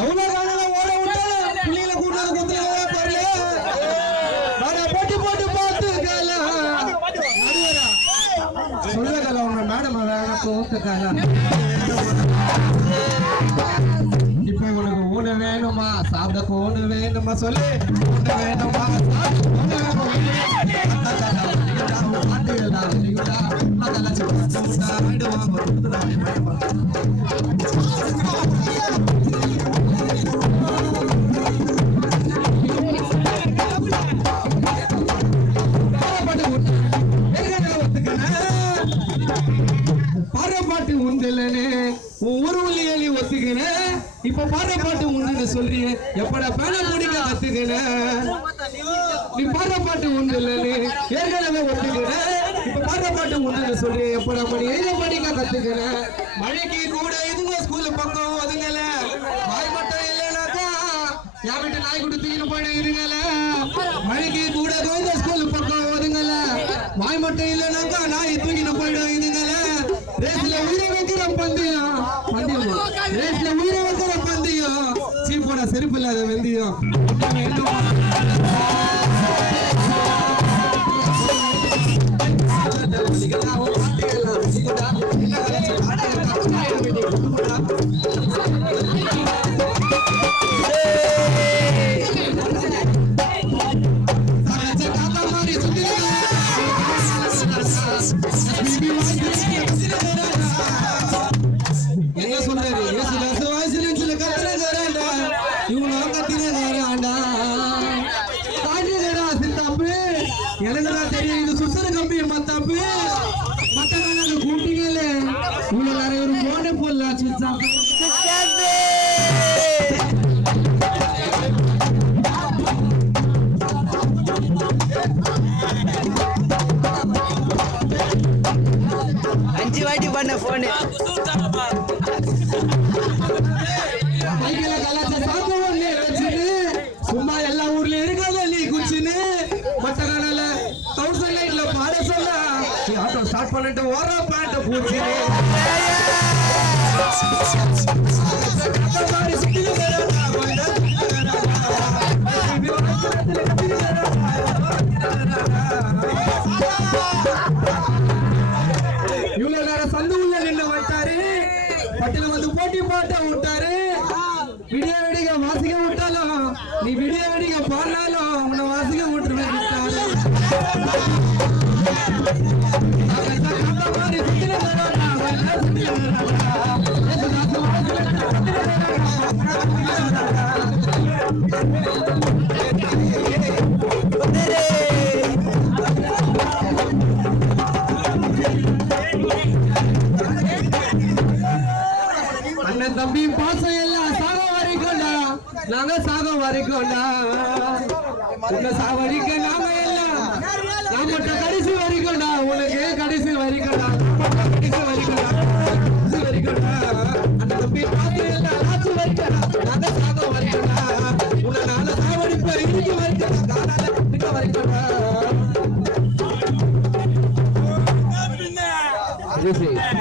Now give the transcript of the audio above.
எவ்வளவு காலம் ஓட விட்டாலும் புள்ளியில கூட்டாது குத்துறதா பாருல. போட்டி போட்டு பார்த்துக்கல சொல்லல உங்க மேடம் கூத்துக்கால. இப்ப உனக்கு ஊன வேணுமா சாப்பிட ஊன வேணுமா சொல்லு. ஊன வேணுமா பாட்டு உண்டலனே ஊருவலி ஒத்துக்கினேன். இப்ப பாடுற பாட்டு உண்டு சொல்றீங்க எப்படா பேன முடிக்க கத்துக்கினேன். நீ பாடுற பாட்டு உண்டு இல்லனே ஏற்கனவே ஒத்துக்கினேன். இப்ப பாடுற பாட்டு உண்டு சொல்றீங்க எப்படா மணி எழுத படிக்க கத்துக்கினேன். மழைக்கு கூட இதுங்க ஸ்கூல்ல பக்கம் ஒதுங்கல. வாய் மட்டும் இல்லைனாக்கா என் வீட்டு நாய் கொடுத்தீங்கன்னு போயிட இருங்கல. மழைக்கு கூட இந்த ஸ்கூல் பக்கம் ஒதுங்கல. வாய் மட்டும் இல்லைனாக்கா நாய் தூக்கின்னு போயிடும் இதுங்கல. ரேஸ்ல உயிரை வைக்கிற பந்தயம் ரேஸ்ல உயிரை வைக்கிற பந்தயம் சீப்போட செருப்பு இல்லாத வெந்தயம். என்ன சொல்றாரு வயசுல கத்துறா இவங்க கத்தினா சித்தாப்பு எனக்கு தெரியும். இது சுத்தர கம்பி மத்தாப்பு மத்த கூட்டிங்களே இவ்வளவு நிறைய ஒரு போன போடலாம் சித்தாப்பு. அஞ்சு வாட்டி பண்ண போனு சும்மா எல்லா ஊர்ல இருக்காத நீ குச்சின்னு மத்த காணல 1000 பாட சொல்ல ஆட்டோ ஸ்டார்ட் பண்ணிட்டு ஓர பாட்ட பூச்சி இவ்வளவு நேரம் சந்து உள்ள நின்று வைத்தாரு. பட்டில வந்து போட்டி பாட்ட விட்டாரு. விடிய வெடிக்க வாசிக்க விட்டாலும் நீ விடிய வெடிக்க பாடினாலும் உன்னை வாசிக்க விட்டுருவேன். அண்ணன் தம்பி பாசம் எல்லாம் சாக வரைக்கும்டா. நாங்க சாக வரைக்கும்டா. சாவடிக்க நாங்க எல்லாம் நான் மட்டும் கடைசி வரைக்கும்டா. உனக்கு கடைசி வரைக்கும்டா. கடைசி வரைக்கும்டா. அண்ணன் தம்பி